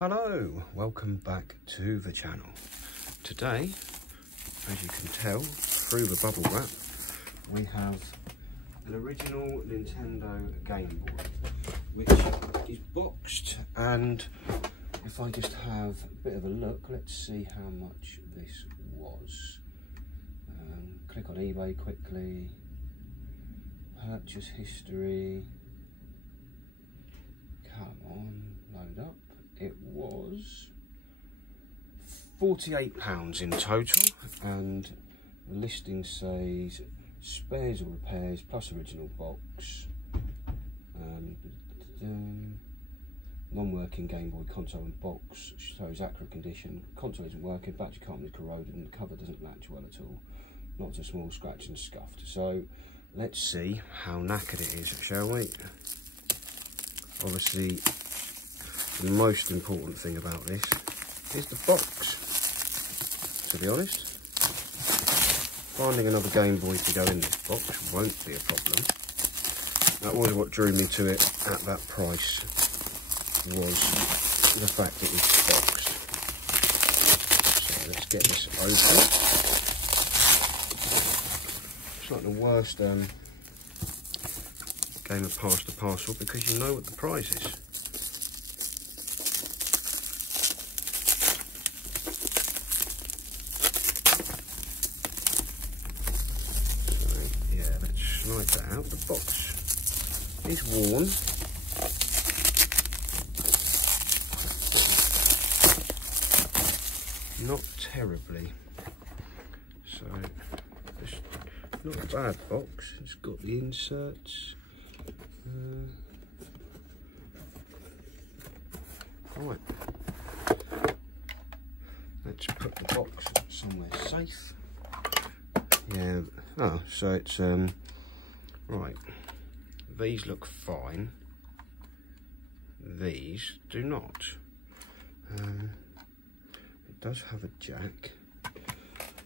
Hello, welcome back to the channel. Today, as you can tell through the bubble wrap, we have an original Nintendo Game Boy, which is boxed, and if I just have a bit of a look, let's see how much this was. Click on eBay quickly, purchase history, come on, load up. It was £48 in total, and the listing says spares or repairs plus original box, non-working Game Boy console and box, shows accurate condition, console isn't working, battery carton is corroded and the cover doesn't latch well at all, not a small scratch and scuffed. So let's see how knackered it is, shall we? Obviously, the most important thing about this is the box, to be honest. Finding another Game Boy to go in this box won't be a problem. That was what drew me to it at that price, was the fact it was boxed. So let's get this open. It's like the worst game of pass the parcel, because you know what the price is. Slide that out. The box is worn. Not terribly. So it's not a bad box. It's got the inserts. Right. Let's put the box somewhere safe. Yeah. Oh, so it's right, these look fine, these do not. It does have a jack,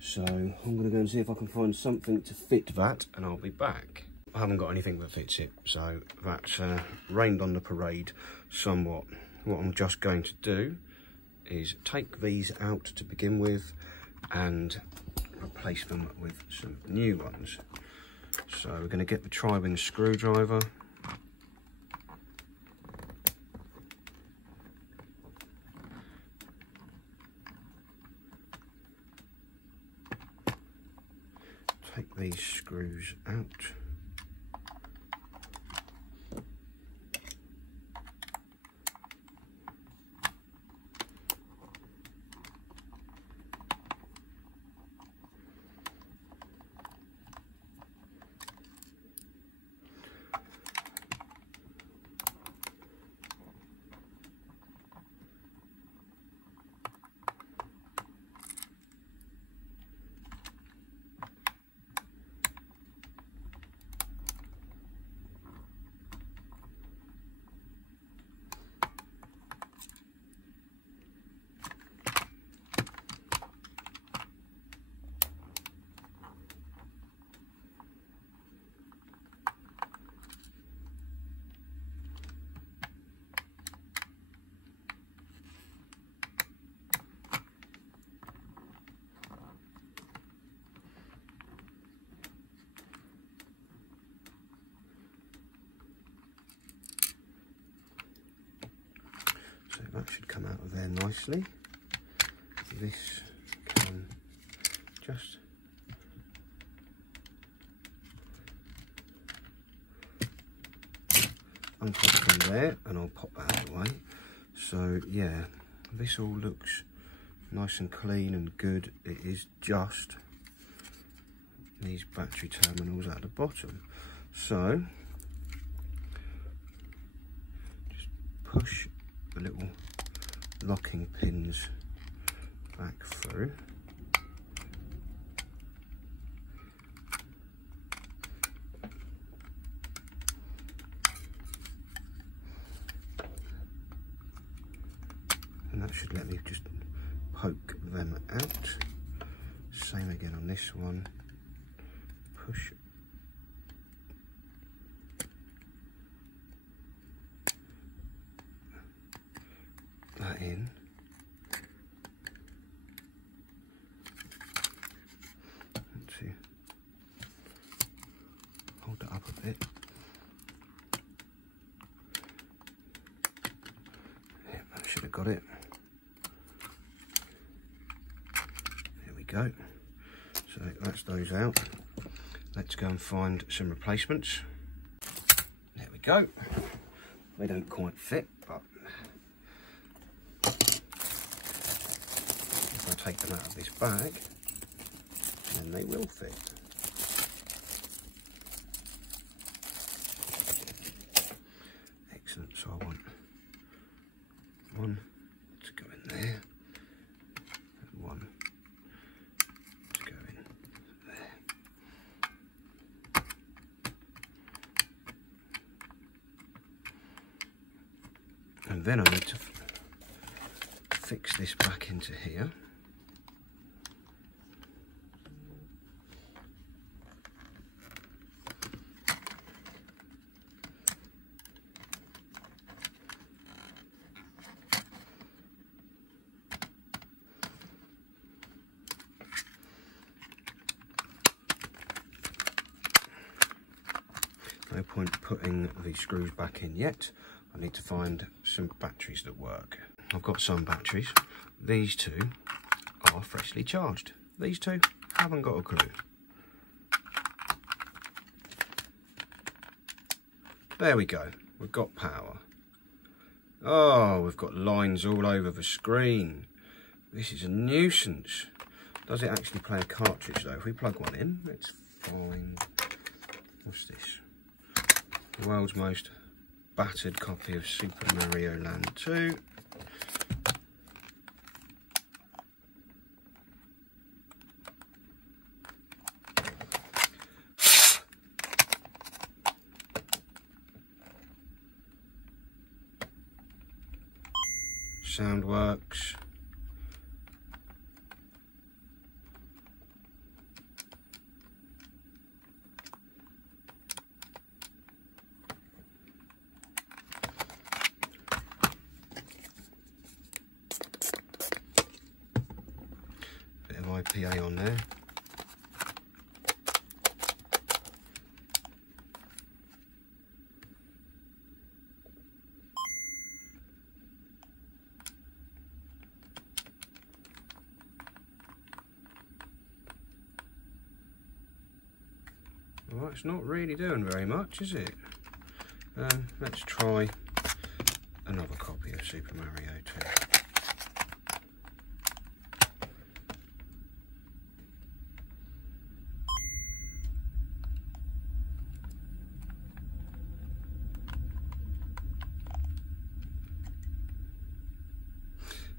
so I'm going to go and see if I can find something to fit that, and I'll be back. I haven't got anything that fits it, so that's rained on the parade somewhat. What I'm just going to do is take these out to begin with and replace them with some new ones. So we're going to get the tri-wing screwdriver, take these screws out, so that should come out of there nicely. This can just unpop from there, and I'll pop that out of the way. So yeah, this all looks nice and clean and good. It is just these battery terminals at the bottom. So just push the little locking pins back through. And that should let me just poke them out. Same again on this one. Push that in. Let's see. Hold that up a bit. Yeah, I should have got it. There we go. So that's those out. Let's go and find some replacements. There we go. They don't quite fit, but if I take them out of this bag, then they will fit. Excellent. So I want one to go in there, and one to go in there. And then I need to fix this back into here. No point putting the screws back in yet. I need to find some batteries that work. I've got some batteries. These two are freshly charged. These two haven't got a clue. There we go. We've got power. Oh, we've got lines all over the screen. This is a nuisance. Does it actually play a cartridge though? If we plug one in, it's fine. What's this? The world's most battered copy of Super Mario Land 2. Sound works. Bit of IPA on there. Well, it's not really doing very much, is it? Let's try another copy of Super Mario 2.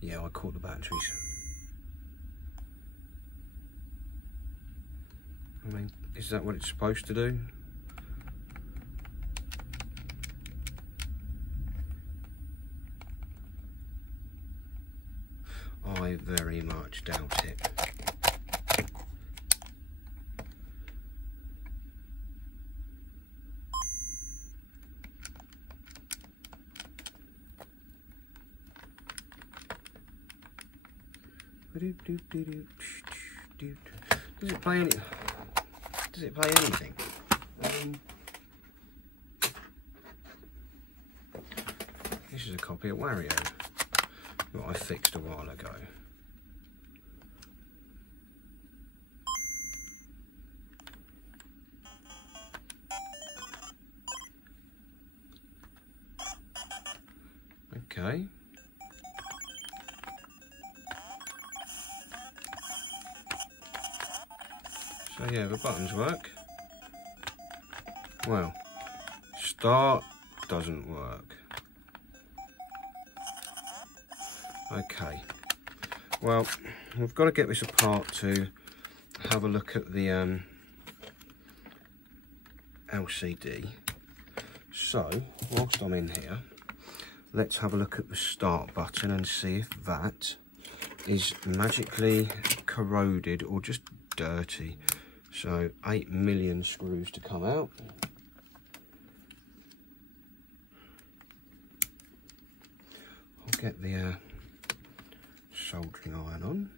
Yeah, I caught the batteries. I mean, is that what it's supposed to do? I very much doubt it. Does it play any? Does it play anything? This is a copy of Wario that I fixed a while ago. Okay. So yeah, the buttons work. Well, start doesn't work. Okay. Well, we've got to get this apart to have a look at the LCD. So, whilst I'm in here, let's have a look at the start button and see if that is magically corroded or just dirty. So 8 million screws to come out. I'll get the soldering iron on.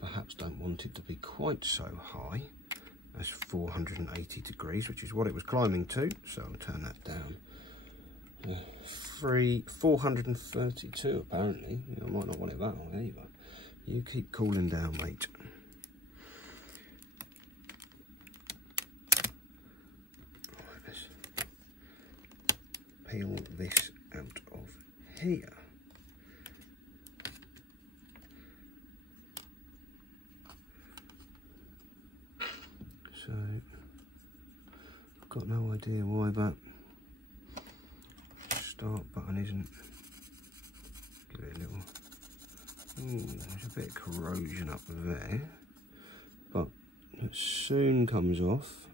Perhaps don't want it to be quite so high as 480 degrees, which is what it was climbing to, so I'll turn that down. 432 apparently. I might not want it that high either. You keep cooling down, mate. Right, let's peel this out of here. So, I've got no idea why that start button isn't. Give it a little. Ooh, there's a bit of corrosion up there, but it soon comes off.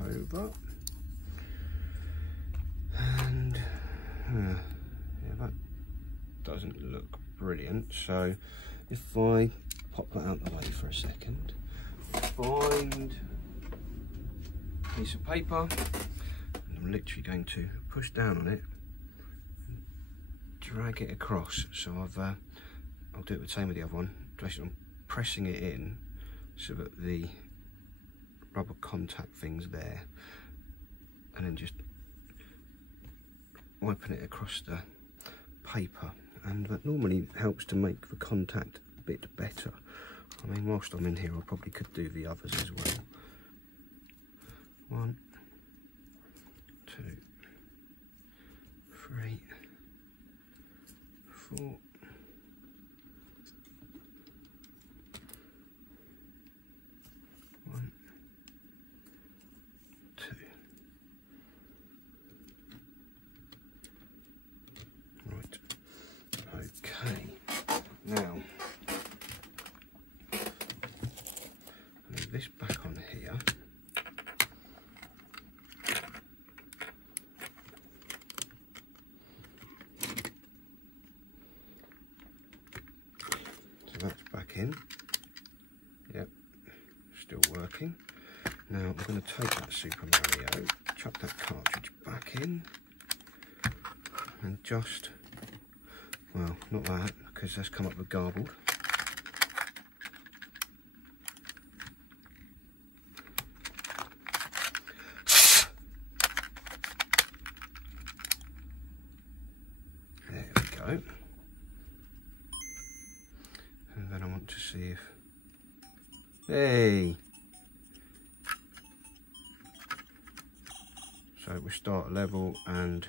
Over, and yeah, that doesn't look brilliant. So if I pop that out the way for a second, find a piece of paper, and I'm literally going to push down on it and drag it across. So I'll do it the same with the other one. Basically, I'm pressing it in so that the rubber contact things there, and then just wiping it across the paper, and that normally helps to make the contact a bit better. I mean, whilst I'm in here, I probably could do the others as well. 1, 2, 3, 4. Okay, now move this back on here. So that's back in. Yep, still working. Now I'm going to take that Super Mario, chuck that cartridge back in, and just, well, not that, because that's come up with garbled. There we go. And then I want to see if, hey! So we start level and,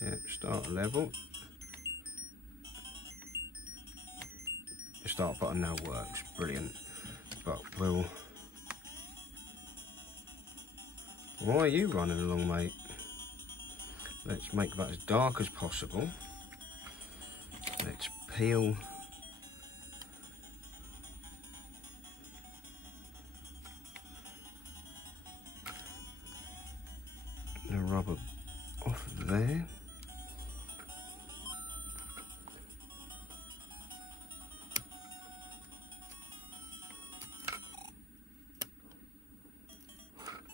yeah, start level. The start button now works, brilliant. But we'll, why are you running along, mate? Let's make that as dark as possible. Let's peel the rubber off there.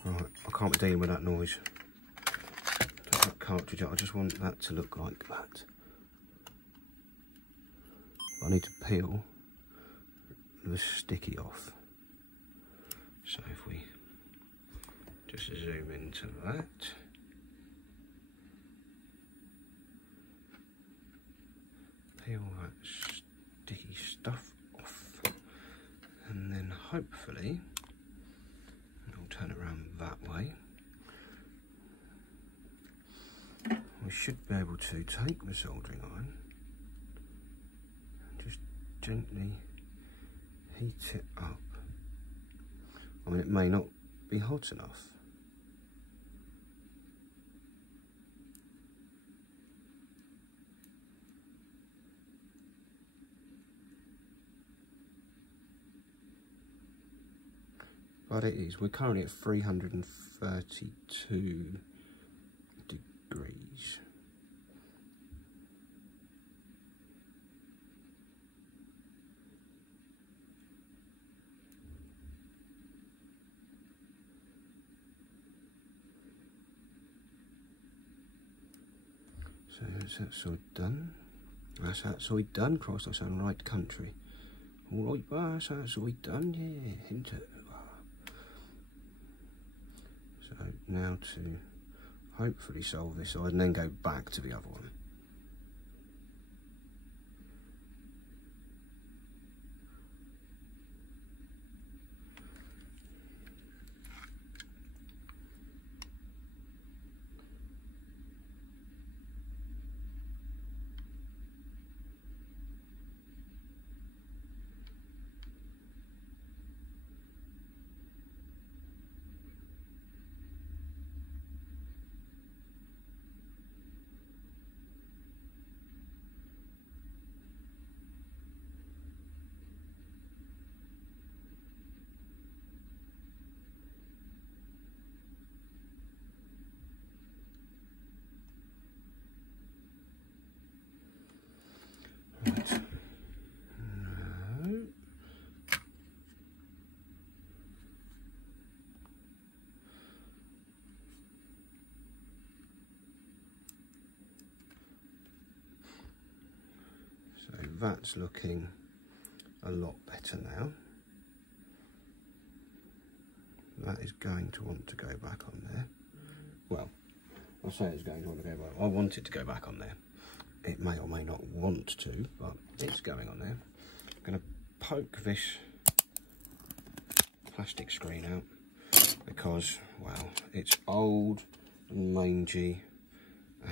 Right, I can't be dealing with that noise. Take that cartridge out, I just want that to look like that. I need to peel the sticky off. So if we just zoom into that. Peel that sticky stuff off. hopefully, I'll turn it around that way, we should be able to take the soldering iron and just gently heat it up. I mean, it may not be hot enough. But it is. We're currently at 332 degrees. So that's that side done. That's that side done. Christ, I sound right country. All right, that's that side done. Yeah, isn't it? So now to hopefully solve this side and then go back to the other one. Right. No. So that's looking a lot better now. That is going to want to go back on there. Well, I'll say it's going to want to go back. I want it to go back on there. It may or may not want to, but it's going on there. I'm going to poke this plastic screen out because, well, it's old and mangy,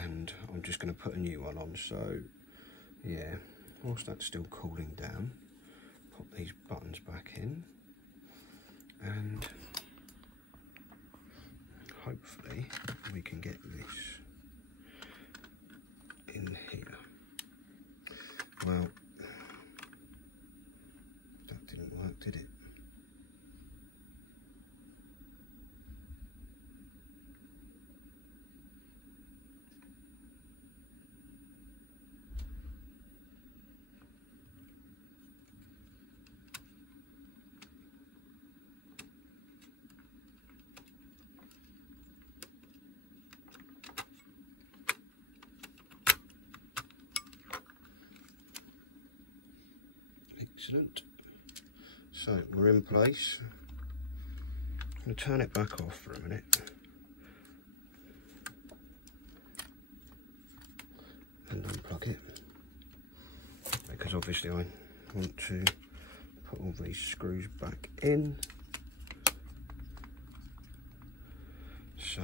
and I'm just going to put a new one on. So, yeah, whilst that's still cooling down, pop these buttons back in, and hopefully we can get this in here. Well, that didn't work, did it? Excellent. So we're in place. I'm going to turn it back off for a minute. And unplug it. Because obviously I want to put all these screws back in. So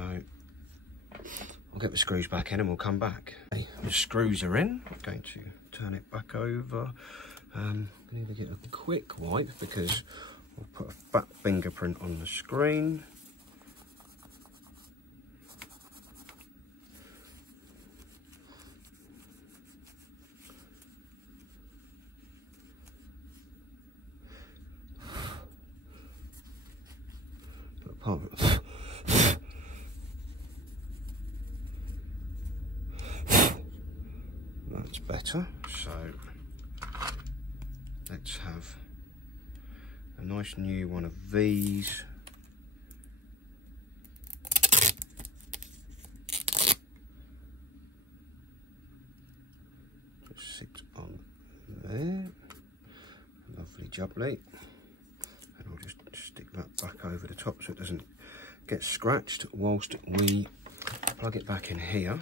I'll get the screws back in and we'll come back. Okay, the screws are in. I'm going to turn it back over. I need to get a quick wipe because I'll put a fat fingerprint on the screen. But apart from that's better. So let's have a nice new one of these. Just sit on there. Lovely jubbly. And I'll just stick that back over the top so it doesn't get scratched whilst we plug it back in here.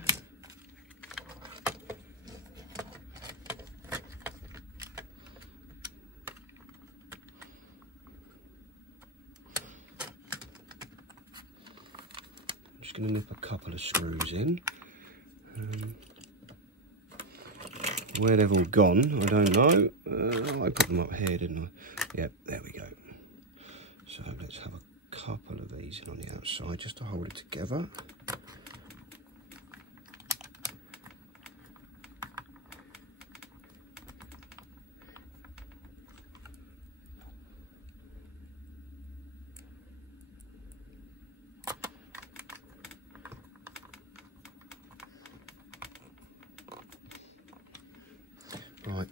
going to nip a couple of screws in. Where they've all gone, I don't know. I put them up here, didn't I? Yep, there we go. So let's have a couple of these in on the outside just to hold it together. Right.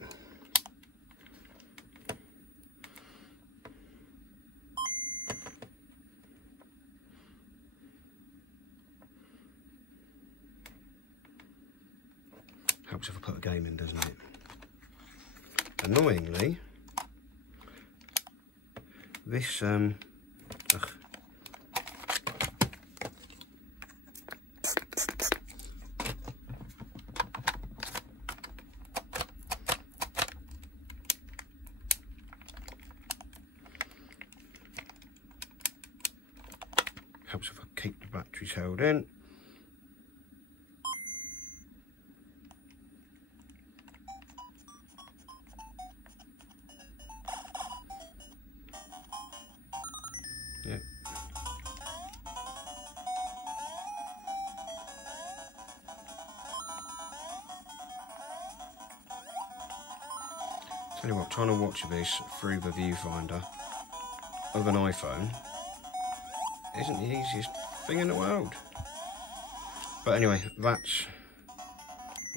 Helps if I put a game in, doesn't it? Annoyingly, this helps if I keep the batteries held in. Yep. Tell you what, trying to watch this through the viewfinder of an iPhone isn't the easiest thing in the world. But anyway, that's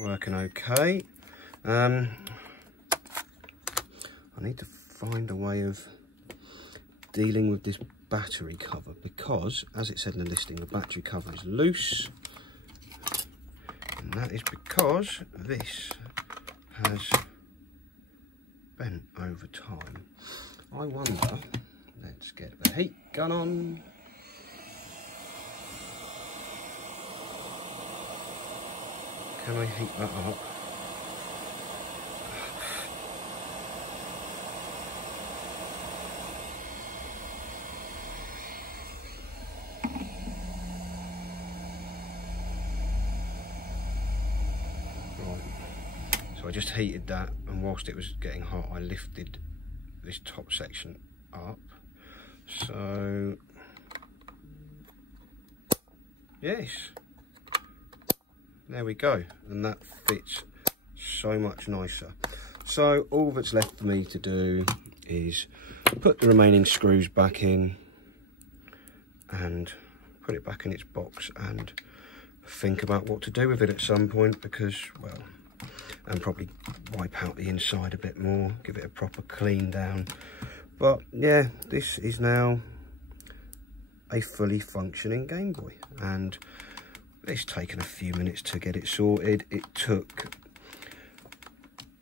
working okay. I need to find a way of dealing with this battery cover, because as it said in the listing, the battery cover is loose, and that is because this has bent over time. I wonder, let's get the heat gun on. Can I heat that up? So I just heated that, and whilst it was getting hot, I lifted this top section up. So, yes, there we go, and that fits so much nicer. So all that's left for me to do is put the remaining screws back in and put it back in its box and think about what to do with it at some point, because, well, and probably wipe out the inside a bit more, give it a proper clean down. But yeah, this is now a fully functioning Game Boy, and it's taken a few minutes to get it sorted. It took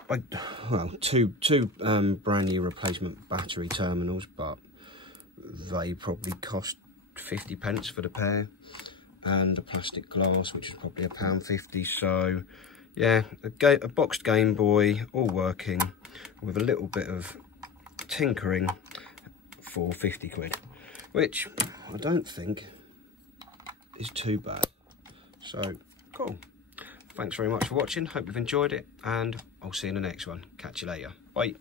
well, two brand new replacement battery terminals, but they probably cost 50p for the pair, and the plastic glass, which is probably £1.50. So yeah, a boxed Game Boy, all working with a little bit of tinkering for 50 quid, which I don't think is too bad. So cool. Thanks very much for watching. Hope you've enjoyed it, and I'll see you in the next one. Catch you later. Bye.